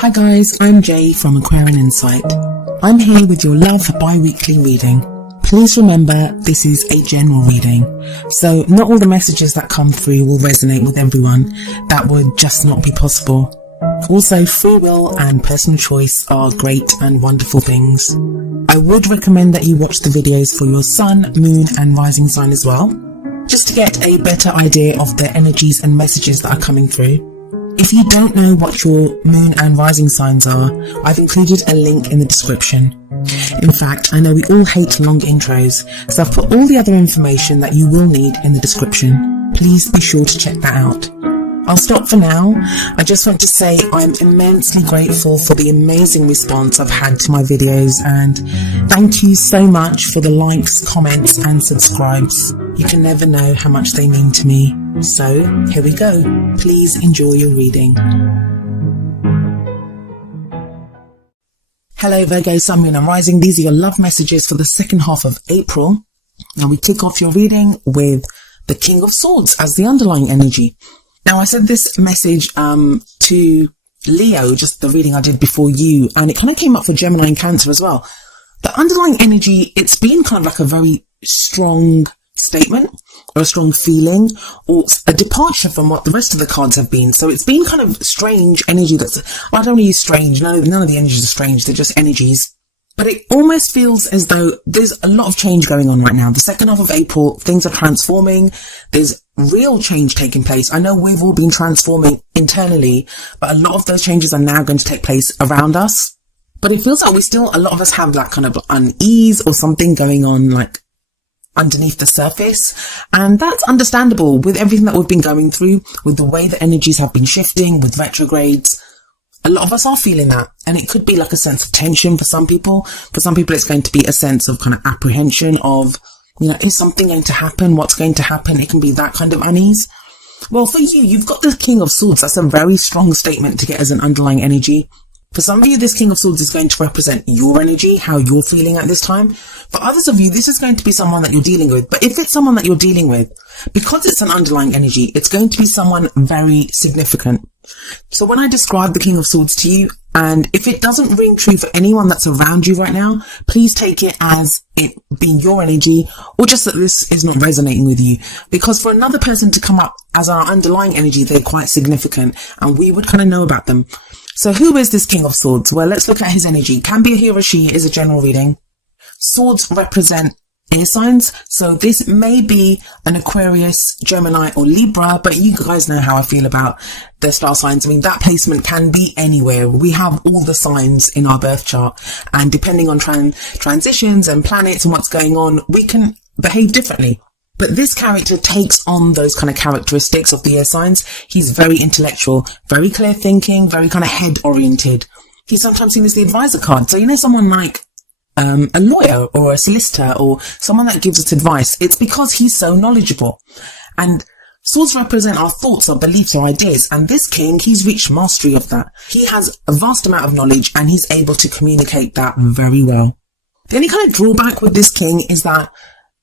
Hi guys, I'm Jay from Aquarian Insight. I'm here with your love bi-weekly reading. Please remember this is a general reading, so not all the messages that come through will resonate with everyone. That would just not be possible. Also, free will and personal choice are great and wonderful things. I would recommend that you watch the videos for your sun, moon and rising sign as well, just to get a better idea of the energies and messages that are coming through. If you don't know what your moon and rising signs are, I've included a link in the description. In fact, I know we all hate long intros, so I've put all the other information that you will need in the description. Please be sure to check that out. I'll stop for now. I just want to say I'm immensely grateful for the amazing response I've had to my videos, and thank you so much for the likes, comments and subscribes. You can never know how much they mean to me. So here we go. Please enjoy your reading. Hello Virgo, Sun, Moon and Rising. These are your love messages for the second half of April. Now we kick off your reading with the King of Swords as the underlying energy. Now I sent this message to Leo, just the reading I did before you, and it kind of came up for Gemini and Cancer as well. The underlying energy, it's been kind of like a very strong statement or a strong feeling or a departure from what the rest of the cards have been. So it's been kind of strange energy I don't use strange, none of the energies are strange, they're just energies. But it almost feels as though there's a lot of change going on right now. The second half of April, things are transforming. There's real change taking place. I know we've all been transforming internally, but a lot of those changes are now going to take place around us. But it feels like a lot of us have that kind of unease or something going on like underneath the surface. And that's understandable with everything that we've been going through, with the way the energies have been shifting, with retrogrades. A lot of us are feeling that, and it could be like a sense of tension for some people. For some people, it's going to be a sense of kind of apprehension of, is something going to happen? What's going to happen? It can be that kind of unease. Well, for you, you've got the King of Swords. That's a very strong statement to get as an underlying energy. For some of you, this King of Swords is going to represent your energy, how you're feeling at this time. For others of you, this is going to be someone that you're dealing with. But if it's someone that you're dealing with, because it's an underlying energy, it's going to be someone very significant. So when I describe the King of Swords to you, and if it doesn't ring true for anyone that's around you right now, please take it as it being your energy, or just that this is not resonating with you. Because for another person to come up as our underlying energy, they're quite significant, and we would kind of know about them. So who is this King of Swords? Well, let's look at his energy. Can be a he or a she. It is a general reading. Swords represent air signs, so this may be an Aquarius, Gemini or Libra, but you guys know how I feel about the star signs. I mean, that placement can be anywhere. We have all the signs in our birth chart, and depending on transitions and planets and what's going on, we can behave differently. But this character takes on those kind of characteristics of the air signs. He's very intellectual, very clear thinking, very kind of head oriented. He's sometimes seen as the advisor card. So, someone like a lawyer or a solicitor or someone that gives us advice, it's because he's so knowledgeable. And swords represent our thoughts, our beliefs, our ideas. And this king, he's reached mastery of that. He has a vast amount of knowledge and he's able to communicate that very well. The only kind of drawback with this king is that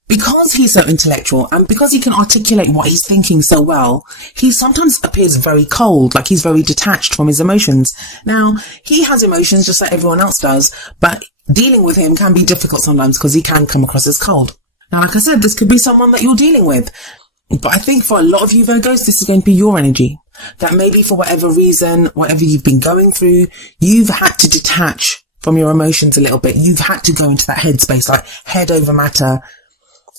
because he's so intellectual and because he can articulate what he's thinking so well, he sometimes appears very cold, like he's very detached from his emotions. Now, he has emotions just like everyone else does, but dealing with him can be difficult sometimes because he can come across as cold. Now, like I said, this could be someone that you're dealing with. But I think for a lot of you Virgos, this is going to be your energy. That maybe for whatever reason, whatever you've been going through, you've had to detach from your emotions a little bit. You've had to go into that headspace, like head over matter.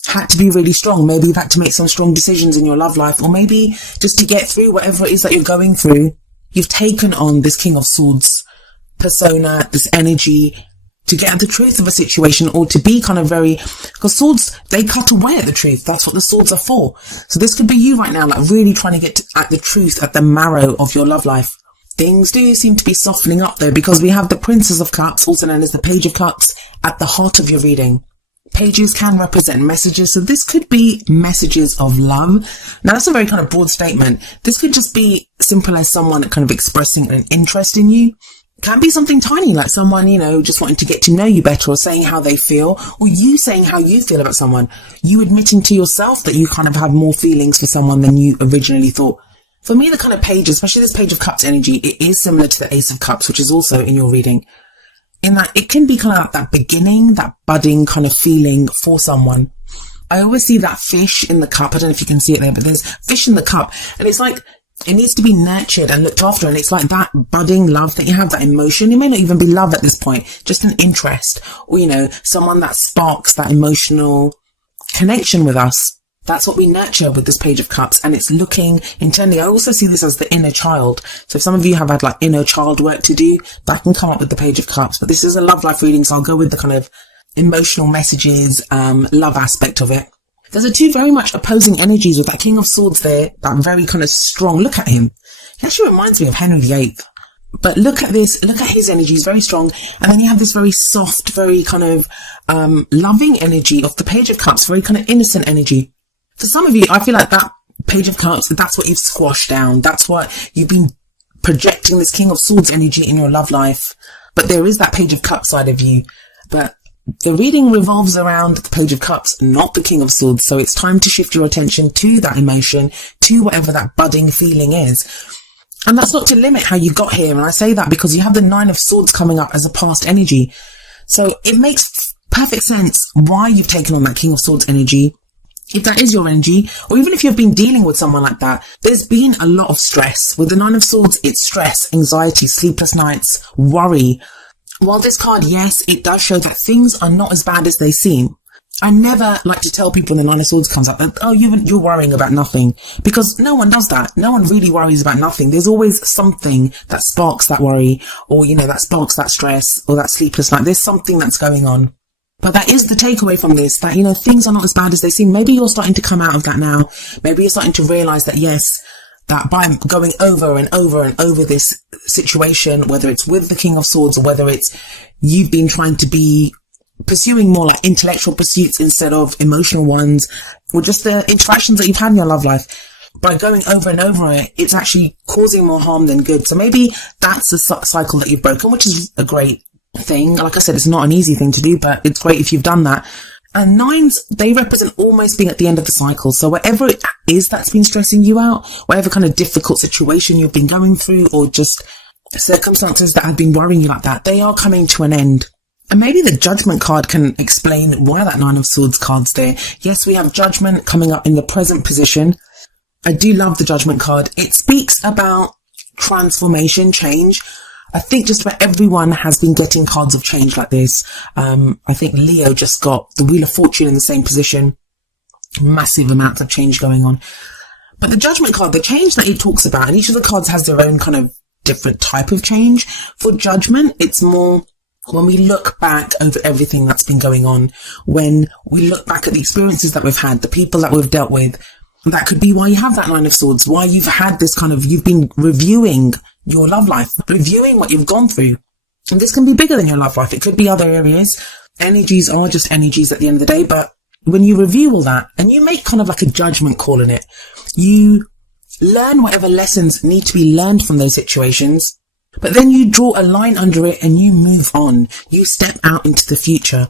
Had to be really strong. Maybe you've had to make some strong decisions in your love life, or maybe just to get through whatever it is that you're going through, you've taken on this King of Swords persona, this energy, to get at the truth of a situation, or to be kind of because swords, they cut away at the truth. That's what the swords are for. So this could be you right now, like really trying to get at the truth, at the marrow of your love life. Things do seem to be softening up though, because we have the Princess of Cups, also known as the Page of Cups, at the heart of your reading. Pages can represent messages, so this could be messages of love. Now, that's a very kind of broad statement. This could just be simple as someone kind of expressing an interest in you. It can be something tiny, like someone, just wanting to get to know you better, or saying how they feel, or you saying how you feel about someone. You admitting to yourself that you kind of have more feelings for someone than you originally thought. For me, the kind of page, especially this Page of Cups energy, it is similar to the Ace of Cups, which is also in your reading, in that it can be kind of like that beginning, that budding kind of feeling for someone. I always see that fish in the cup. I don't know if you can see it there, but there's fish in the cup, and it's like it needs to be nurtured and looked after, and it's like that budding love that you have, that emotion. It may not even be love at this point, just an interest, or, you know, someone that sparks that emotional connection with us. That's what we nurture with this Page of Cups, and it's looking internally. I also see this as the inner child. So if some of you have had like inner child work to do, that can come up with the Page of Cups. But this is a love life reading, so I'll go with the kind of emotional messages, love aspect of it. There's two very much opposing energies with that King of Swords there, that very kind of strong. Look at him. He actually reminds me of Henry VIII. But look at this, look at his energy, he's very strong. And then you have this very soft, very kind of loving energy of the Page of Cups, very kind of innocent energy. For some of you, I feel like that Page of Cups, that's what you've squashed down. That's what you've been projecting, this King of Swords energy in your love life. But there is that Page of Cups side of you. But the reading revolves around the Page of Cups, not the King of Swords. So it's time to shift your attention to that emotion, to whatever that budding feeling is. And that's not to limit how you got here. And I say that because you have the Nine of Swords coming up as a past energy. So it makes perfect sense why you've taken on that King of Swords energy. If that is your energy, or even if you've been dealing with someone like that, there's been a lot of stress. With the Nine of Swords, it's stress, anxiety, sleepless nights, worry. While this card, yes, it does show that things are not as bad as they seem. I never like to tell people when the Nine of Swords comes up that, oh, you're worrying about nothing. Because no one does that. No one really worries about nothing. There's always something that sparks that worry, or, you know, that sparks that stress, or that sleepless night. There's something that's going on. But that is the takeaway from this, that, you know, things are not as bad as they seem. Maybe you're starting to come out of that now. Maybe you're starting to realize that, yes, that by going over and over and over this situation, whether it's with the King of Swords or whether it's you've been trying to be pursuing more like intellectual pursuits instead of emotional ones, or just the interactions that you've had in your love life, by going over and over it, it's actually causing more harm than good. So maybe that's the cycle that you've broken, which is a great thing. Like I said, it's not an easy thing to do, but it's great if you've done that. And nines, they represent almost being at the end of the cycle. So whatever it is that's been stressing you out, whatever kind of difficult situation you've been going through, or just circumstances that have been worrying you like that, they are coming to an end. And maybe the Judgment card can explain why that Nine of Swords card's there. Yes, we have Judgment coming up in the present position. I do love the Judgment card. It speaks about transformation, change. I think just about everyone has been getting cards of change like this. I think Leo just got the Wheel of Fortune in the same position. Massive amounts of change going on. But the Judgment card, the change that it talks about, and each of the cards has their own kind of different type of change. For Judgment, it's more when we look back over everything that's been going on, when we look back at the experiences that we've had, the people that we've dealt with. That could be why you have that Nine of Swords, why you've had this kind of, you've been reviewing your love life, reviewing what you've gone through. And this can be bigger than your love life. It could be other areas. Energies are just energies at the end of the day. But when you review all that and you make kind of like a judgment call in it, you learn whatever lessons need to be learned from those situations, but then you draw a line under it and you move on. You step out into the future.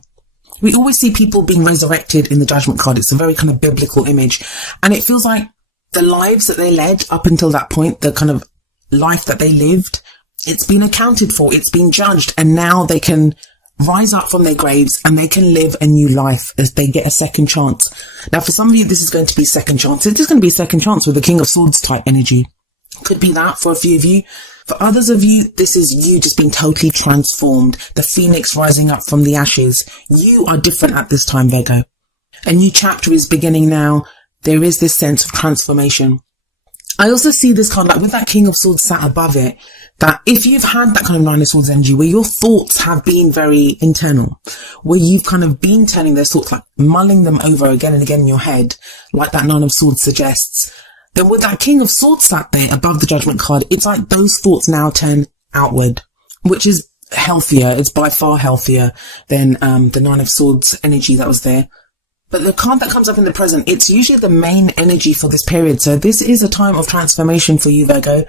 We always see people being resurrected in the Judgment card. It's a very kind of biblical image. And it feels like the lives that they led up until that point, the kind of life that they lived, it's been accounted for, it's been judged, and now they can rise up from their graves and they can live a new life as they get a second chance. Now, for some of you, this is going to be second chance. It's just going to be a second chance with the King of Swords type energy. Could be that for a few of you. For others of you, this is you just being totally transformed. The phoenix rising up from the ashes. You are different at this time, Virgo. A new chapter is beginning now. There is this sense of transformation. I also see this card like with that King of Swords sat above it, that if you've had that kind of Nine of Swords energy where your thoughts have been very internal, where you've kind of been turning those thoughts, like mulling them over again and again in your head, like that Nine of Swords suggests, then with that King of Swords sat there above the Judgment card, it's like those thoughts now turn outward, which is healthier. It's by far healthier than the Nine of Swords energy that was there. But the card that comes up in the present, it's usually the main energy for this period. So this is a time of transformation for you, Virgo.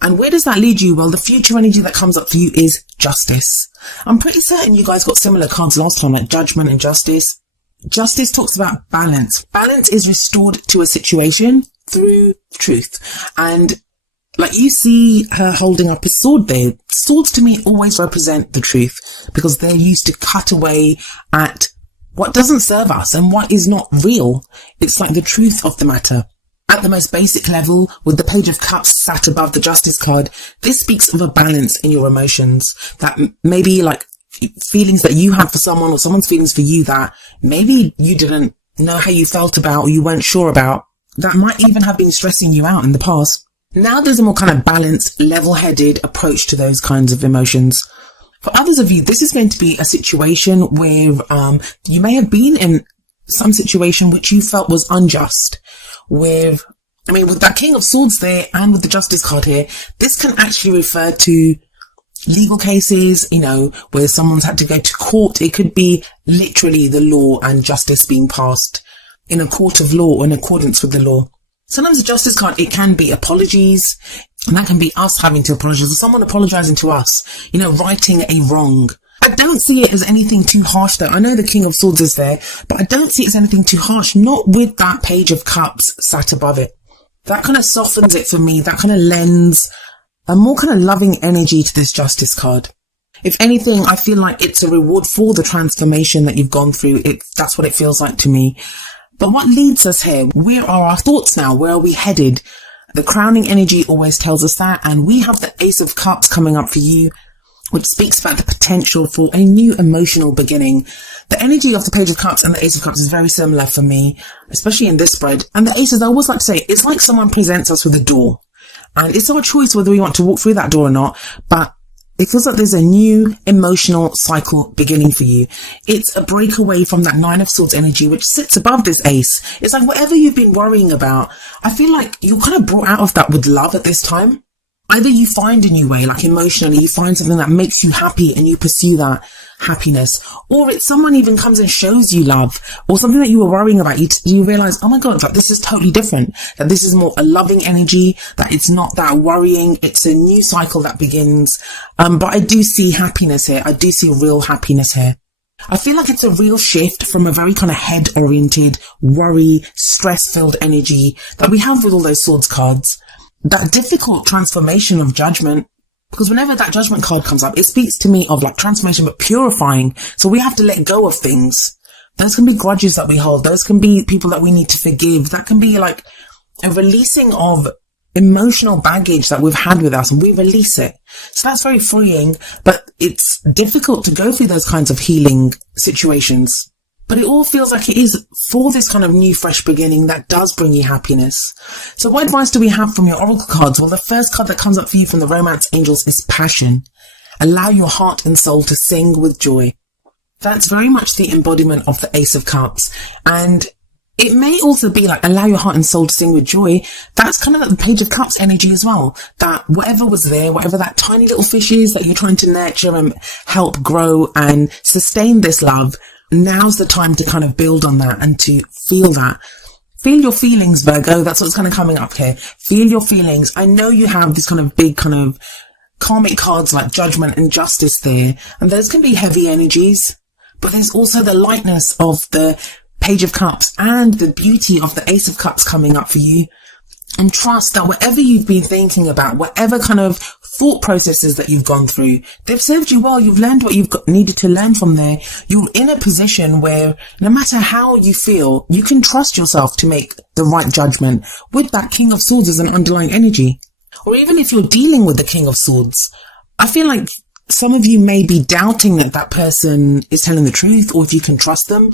And where does that lead you? Well, the future energy that comes up for you is justice. I'm pretty certain you guys got similar cards last time, like Judgment and Justice. Justice talks about balance. Balance is restored to a situation through truth. And Like, you see her holding up a sword there. Swords to me always represent the truth, because they're used to cut away at what doesn't serve us and what is not real. It's like the truth of the matter. At the most basic level, with the Page of Cups sat above the Justice card, this speaks of a balance in your emotions. That maybe like feelings that you had for someone, or someone's feelings for you that maybe you didn't know how you felt about, or you weren't sure about, that might even have been stressing you out in the past. Now there's a more kind of balanced, level-headed approach to those kinds of emotions. For others of you, this is going to be a situation where you may have been in some situation which you felt was unjust. With that King of Swords there and with the Justice card here, this can actually refer to legal cases, where someone's had to go to court. It could be literally the law and justice being passed in a court of law or in accordance with the law. Sometimes the Justice card, it can be apologies, and that can be us having to apologize, or someone apologizing to us, righting a wrong. I don't see it as anything too harsh though. I know the King of Swords is there, but I don't see it as anything too harsh, not with that Page of Cups sat above it. That kind of softens it for me. That kind of lends a more kind of loving energy to this Justice card. If anything, I feel like it's a reward for the transformation that you've gone through. That's what it feels like to me. But what leads us here? Where are our thoughts now? Where are we headed? The crowning energy always tells us that, and we have the Ace of Cups coming up for you, which speaks about the potential for a new emotional beginning. The energy of the Page of Cups and the Ace of Cups is very similar for me, especially in this spread. And the Aces, I always like to say, it's like someone presents us with a door, and it's our choice whether we want to walk through that door or not, but it feels like there's a new emotional cycle beginning for you. It's a breakaway from that Nine of Swords energy, which sits above this Ace. It's like whatever you've been worrying about, I feel like you're kind of brought out of that with love at this time. Either you find a new way, like emotionally, you find something that makes you happy and you pursue that happiness, or it's someone even comes and shows you love, or something that you were worrying about, you realize, oh my god, like this is totally different, that this is more a loving energy, that it's not that worrying, it's a new cycle that begins. But I do see happiness here. I do see real happiness here. I feel like it's a real shift from a very kind of head-oriented, worry, stress-filled energy that we have with all those swords cards. That difficult transformation of judgment, because whenever that Judgment card comes up, it speaks to me of like transformation, but purifying. So we have to let go of things. Those can be grudges that we hold. Those can be people that we need to forgive. That can be like a releasing of emotional baggage that we've had with us, and we release it. So that's very freeing, but it's difficult to go through those kinds of healing situations. But it all feels like it is for this kind of new, fresh beginning that does bring you happiness. So what advice do we have from your oracle cards? Well, the first card that comes up for you from the Romance Angels is passion. Allow your heart and soul to sing with joy. That's very much the embodiment of the Ace of Cups. And it may also be like, allow your heart and soul to sing with joy. That's kind of like the Page of Cups energy as well. That whatever was there, whatever that tiny little fish is that you're trying to nurture and help grow and sustain this love, now's the time to kind of build on that and to feel that. Feel your feelings, Virgo. That's what's kind of coming up here. Feel your feelings. I know you have this kind of big kind of karmic cards like Judgment and Justice there, and those can be heavy energies, but there's also the lightness of the Page of Cups and the beauty of the Ace of Cups coming up for you. And trust that whatever you've been thinking about, whatever kind of thought processes that you've gone through, they've served you well. You've learned what you've needed to learn from there. You're in a position where no matter how you feel, you can trust yourself to make the right judgment with that King of Swords as an underlying energy. Or even if you're dealing with the King of Swords, I feel like some of you may be doubting that that person is telling the truth, or if you can trust them.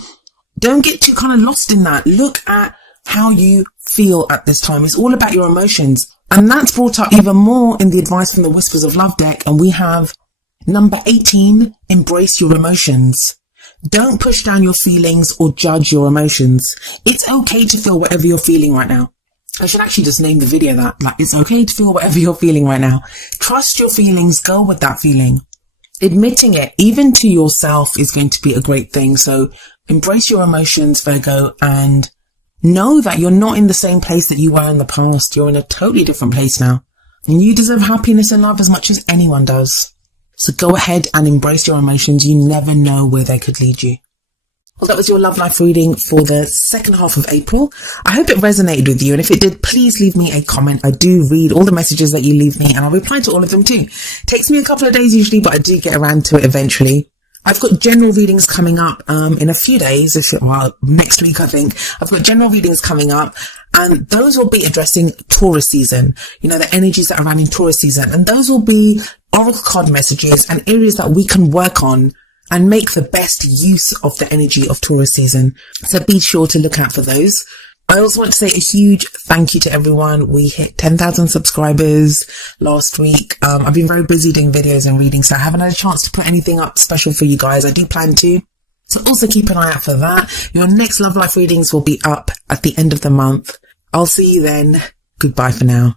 Don't get too kind of lost in that. Look at how you feel at this time. It's all about your emotions. And that's brought up even more in the advice from the Whispers of Love deck. And we have number 18, embrace your emotions. Don't push down your feelings or judge your emotions. It's okay to feel whatever you're feeling right now. I should actually just name the video that, like, it's okay to feel whatever you're feeling right now. Trust your feelings, go with that feeling. Admitting it, even to yourself, is going to be a great thing. So embrace your emotions, Virgo, and know that you're not in the same place that you were in the past. You're in a totally different place now. And you deserve happiness and love as much as anyone does. So go ahead and embrace your emotions. You never know where they could lead you. Well, that was your love life reading for the second half of April. I hope it resonated with you. And if it did, please leave me a comment. I do read all the messages that you leave me and I'll reply to all of them too. Takes me a couple of days usually, but I do get around to it eventually. I've got general readings coming up in a few days, next week I think. I've got general readings coming up and those will be addressing Taurus season, the energies that are around in Taurus season. And those will be oracle card messages and areas that we can work on and make the best use of the energy of Taurus season. So be sure to look out for those. I also want to say a huge thank you to everyone. We hit 10,000 subscribers last week. I've been very busy doing videos and reading, so I haven't had a chance to put anything up special for you guys. I do plan to. So also keep an eye out for that. Your next Love Life readings will be up at the end of the month. I'll see you then. Goodbye for now.